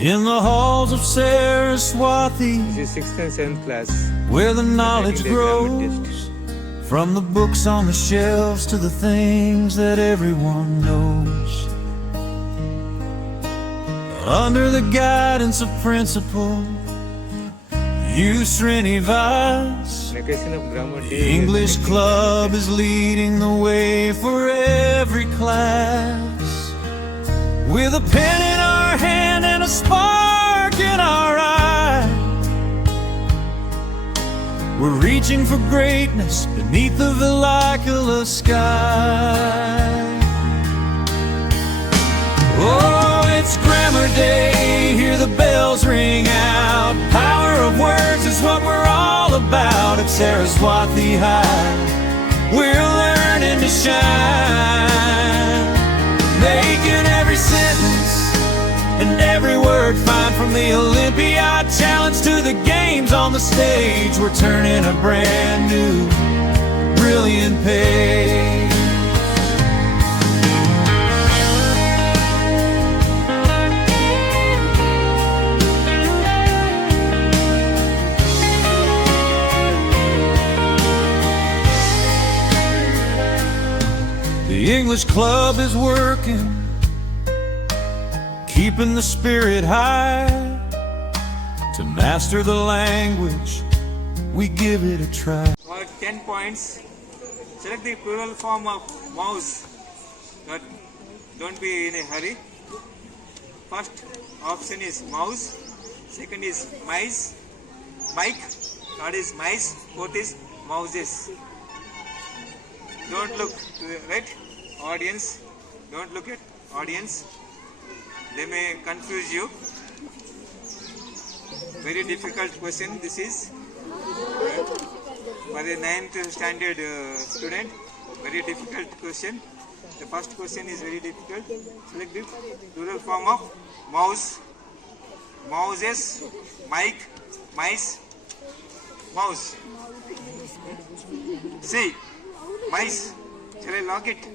In the halls of Saraswati, This is 6th and 7th class. where the knowledge Taking the grammar grows, from the books on the shelves to the things that everyone knows. Under the guidance of Principal U. Srinivas, Negation of grammar. the English Club is leading the way for every class. With a pen in our hand and a spark in our eye, we're reaching for greatness beneath the vernacular sky. Oh, it's grammar day, hear the bells ring out. Power of words is what we're all about at Saraswati High. We're learning to shine, making every sentence and every word fine. From the Olympiad challenge to the games on the stage, we're turning a brand new, brilliant page. The English Club is working, keeping the spirit high. To master the language, we give it a try. For 10 points, select the plural form of mouse. But don't be in a hurry. First option is mouse, second is mice, bike, third is mice, fourth is mouses. Don't look to the right, audience. Don't look at audience. They may confuse you. Very difficult question this is. For the 9th standard student, very difficult question. The first question is very difficult. Select the plural form of mouse, mouses, mice, mice, mouse. See, mice. Shall I lock it?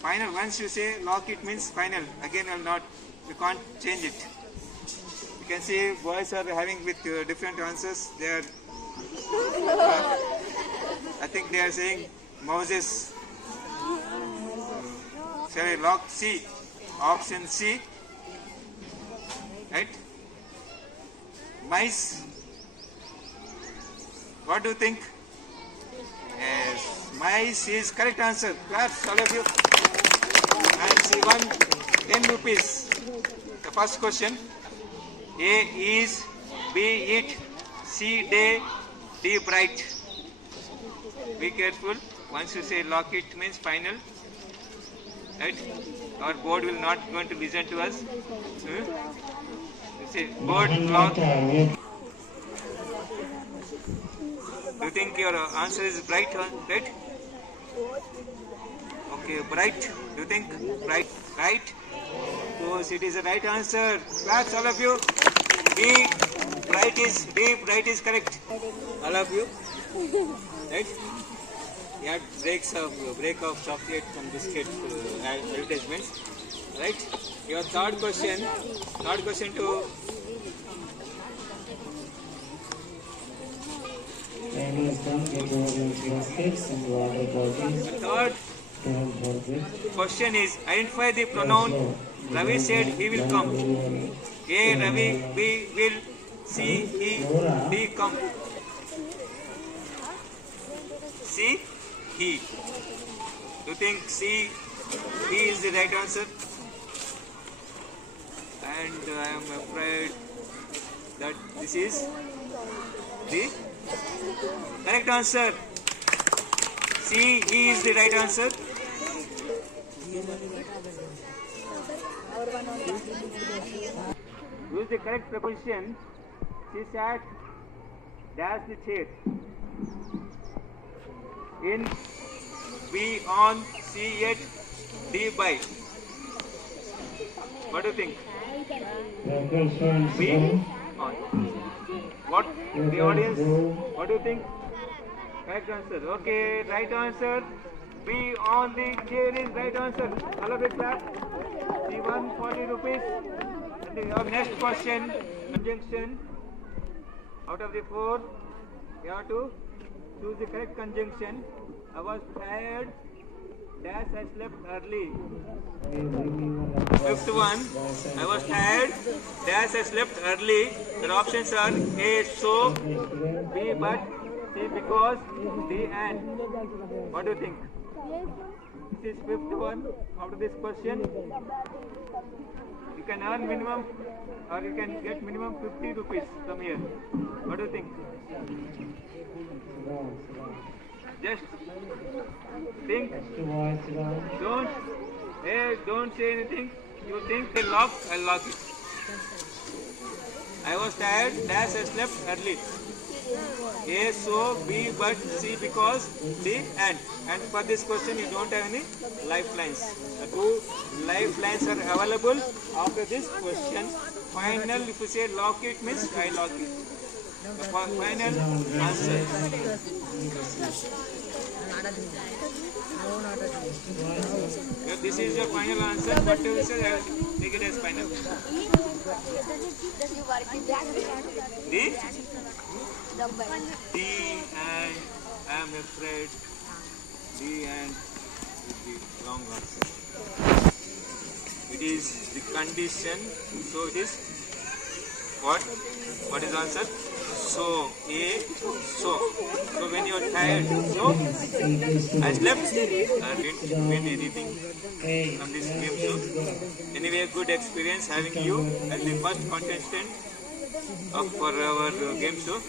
Final. Once you say lock it means final. Again or not, you can't change it. You can see boys are having with different answers. They are, I think they are saying Moses. Shall I lock C? Option C. Right? Mice. What do you think? Yes, mice is correct answer. Claps, all of you. And she won 10 rupees. The first question. A is, B it, C day, D bright. Be careful. Once you say lock it means final. Right? Our board will not going to listen to us. You say board lock. Do you think your answer is bright? Right? Okay, bright. Do you think bright? Right? Because it is the right answer. Claps, all of you. D bright is correct. All of you. Right? You had break of chocolate and biscuit advertisements. Right? Your third question to third question is identify the pronoun. Ravi said he will come. A Ravi, B will, C he, D come. C he. Do you think C he is the right answer? And I am afraid that this is the correct answer. C he is the right answer. Use the correct preposition. She sat dash the chair. In, be on, see it, D by. What do you think? Be on. What? The audience? What do you think? Correct answer. Okay, right answer. Be on the chair is right answer. All of it clap. See 140 rupees. And your next question, conjunction. Out of the 4, you have to choose the correct conjunction. I was tired, dash I slept early. Fifth one, I was tired, dash I slept early. The options are A, so, B, but, C, because, D, and. What do you think? This is fifth one out of this question. You can earn minimum or you can get minimum 50 rupees from here. What do you think? Just think. Don't say anything. You think I'll lock it. I was tired, dash I slept early. A, so, B, but, C, because, D, and. And for this question you don't have any lifelines. The 2 lifelines are available after this question. Final, if you say lock it means I lock it. The final answer. If this is your final answer, whatever you say, I will take it as final. D? D, and I am afraid D and is the wrong answer. It is the condition. So it is what? What is the answer? So A, so. So when you are tired, so I slept. I didn't win anything from this game show. Anyway, good experience having you as the first contestant for our game show.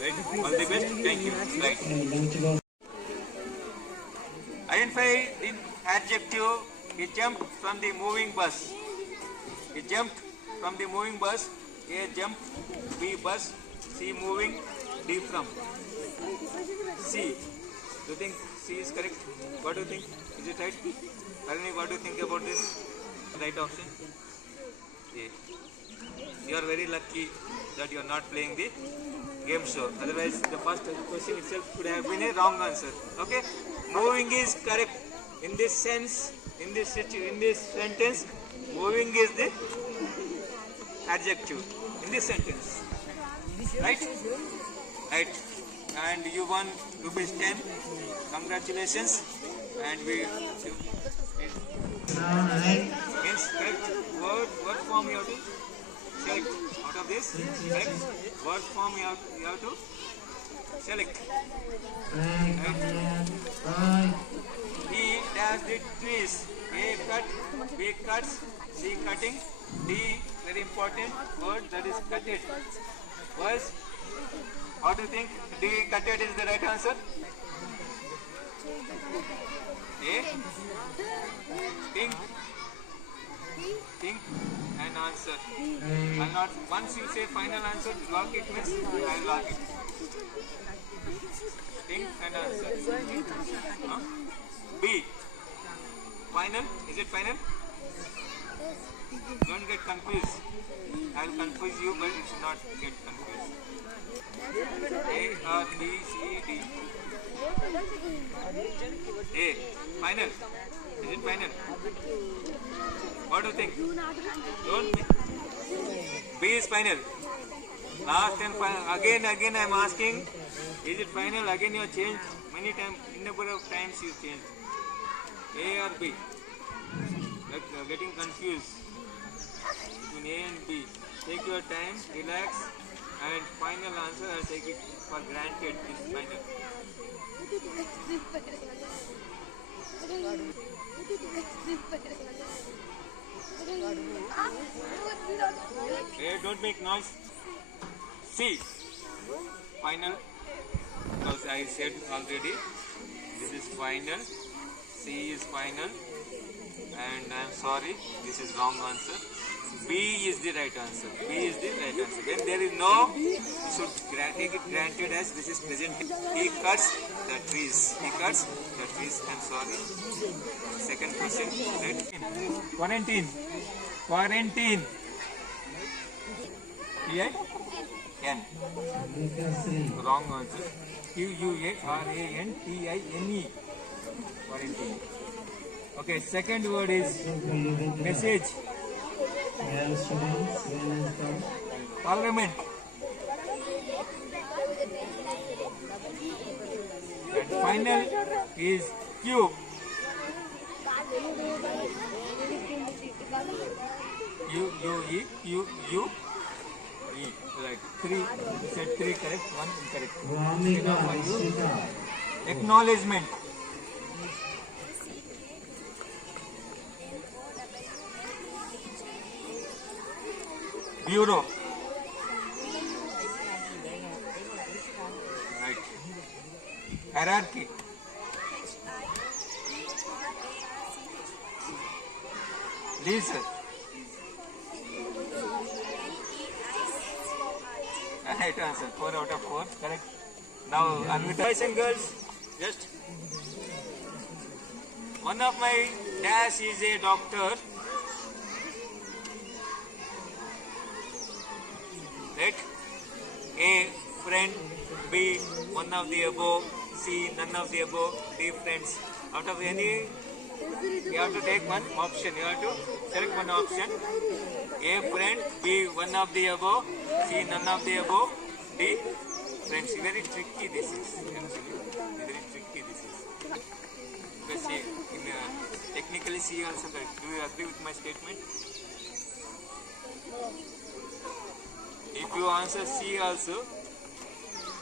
Right. All the best. Thank you. Right. Identify the adjective. He jumped from the moving bus. He jumped from the moving bus. A, jump. B, bus. C, moving. D, from. C. Do you think C is correct? What do you think? Is it right? Arani, what do you think about this? Right option? A. You are very lucky that you are not playing the game show. Otherwise, the first question itself could have been a wrong answer. Okay? Moving is correct in this sense, in this sentence. Moving is the adjective in this sentence. Right? Right. And you won rupees 10. Congratulations. And we means correct word form you have to select out of this. Correct word form you have to select. Right. He dash the trees. A, cut. B, cuts. C, cutting. D, very important word, that is cutted. Was, how do you think D, cutted is the right answer? A, think and answer. I'll not, once you say final answer, lock it means I'll lock it. Think and answer. Huh? B, final, is it final? Don't get confused. I will confuse you, but you should not get confused. A, or B, C, D. A, final. Is it final? What do you think? Don't. B is final. Last and final. Again I am asking, is it final? Again you have changed many times. In number of times you changed. A or B? Like getting confused between A and B. Take your time, relax, and final answer I'll take it for granted is final. Hey, don't make noise. C, final, because I said already this is final. C is final, and I am sorry, this is wrong answer. B is the right answer. B is the right answer. When there is no, you should take it granted as this is present. He cuts the trees. He cuts the trees. I'm sorry. Second question. Right? Quarantine. Quarantine. T-I? N. Wrong answer. Quarantine. Okay, second word is message. Parliament. And final is Q. U. E. Right. Three. You said three correct. One incorrect. Acknowledgement. Bureau. Right. Hierarchy. Leaser. Right answer. 4 out of 4. Correct. Now, Anvita. Boys and girls, just one of my dash is a doctor. Right? A, friend. B, one of the above. C, none of the above. D, friends. Out of any, you have to take one option. You have to select one option. A, friend. B, one of the above. C, none of the above. D, friends. Very tricky this is. Very tricky this is. Because C, technically C also correct. Do you agree with my statement? If you answer C also,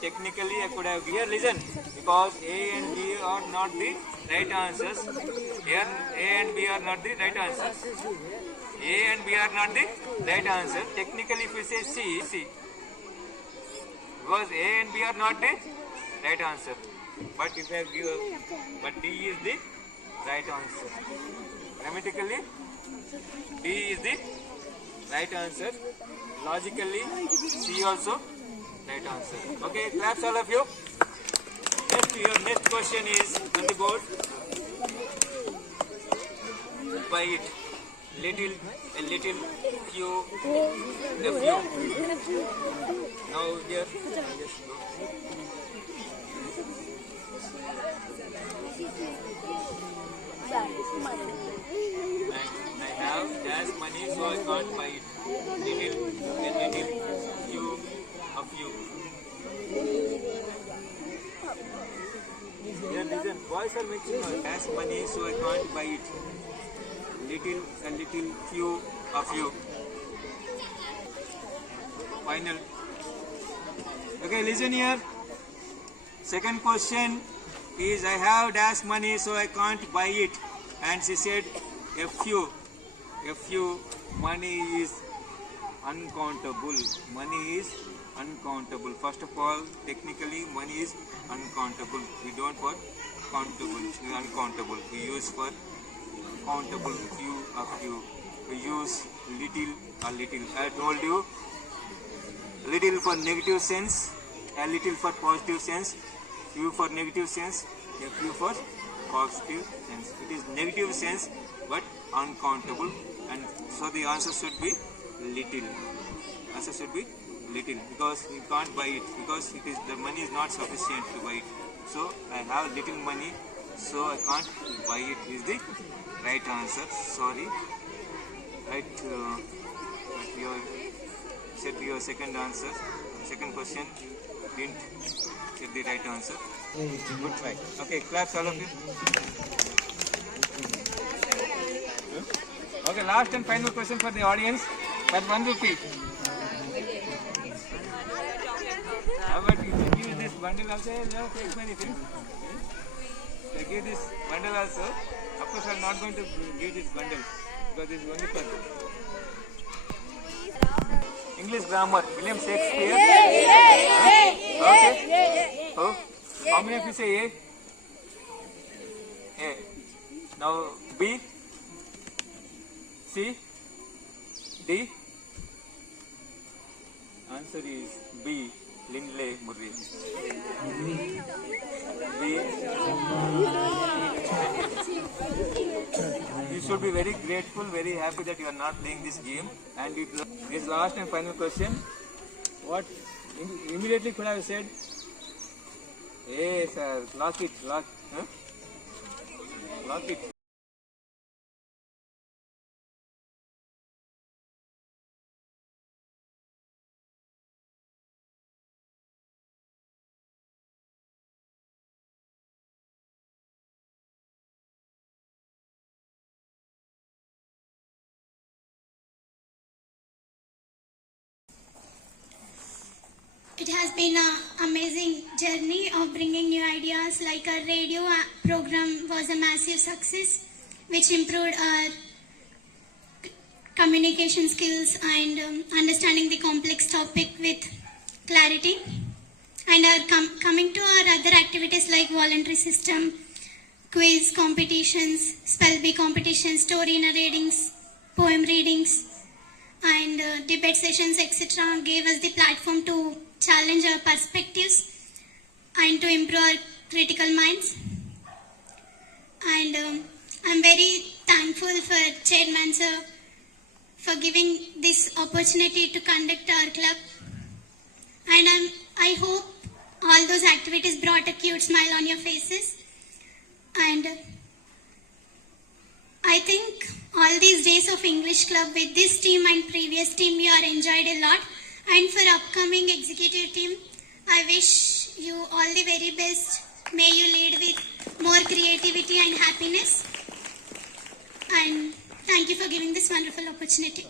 technically I could have here listen, because A and B are not the right answers. Here A and B are not the right answers. A and B are not the right answer. Technically if you say C, because A and B are not the right answer. But if I give, but D is the right answer. Grammatically, D is the right answer. Logically, C also right answer. Okay, claps all of you. Your next question is on the board. By it, little, a little, few, a few. Now here, yes, go. I have dash money, so I can't buy it. Little, a little, few, a few. Here, listen, boys are making noise. Dash money, so I can't buy it. Little, a little, few, a few. Final. Okay, listen here. Second question is, I have dash money, so I can't buy it. And she said, a few. Money is uncountable. Money is uncountable. First of all, technically, money is uncountable. We don't for countable. It is uncountable. We use for countable, few, a few. We use little, a little. I told you, little for negative sense, a little for positive sense, few for negative sense, a few for positive sense. It is negative sense but uncountable, and so the answer should be little. Answer should be little, because you can't buy it, because it is, the money is not sufficient to buy it. So I have little money, so I can't buy it is the right answer. Sorry. Right, but your said your second answer, second question didn't get the right answer. Good try. Okay, claps all of you. Okay, last and final question for the audience. But 1 rupee. How about you give this bundle also? Never take many things. I give this bundle also. Of course, I am not going to give this bundle because this is only for English grammar. William Shakespeare. Okay. Oh, how many of you say A? A. Now B. C. D. Answer is B. Lindley Murray. B. You should be very grateful, very happy that you are not playing this game. And this last and final question. What immediately could I have said? Yes, sir. Lock it. Lock it. been an amazing journey of bringing new ideas. Like our radio program was a massive success, which improved our communication skills and understanding the complex topic with clarity. And coming to our other activities like voluntary system, quiz competitions, spell bee competitions, story readings, poem readings, and debate sessions, etc., gave us the platform to challenge our perspectives and to improve our critical minds. And I'm very thankful for Chairman Sir for giving this opportunity to conduct our club. And I hope all those activities brought a cute smile on your faces. And I think all these days of English Club with this team and previous team, we are enjoyed a lot. And for upcoming executive team, I wish you all the very best. May you lead with more creativity and happiness. And thank you for giving this wonderful opportunity.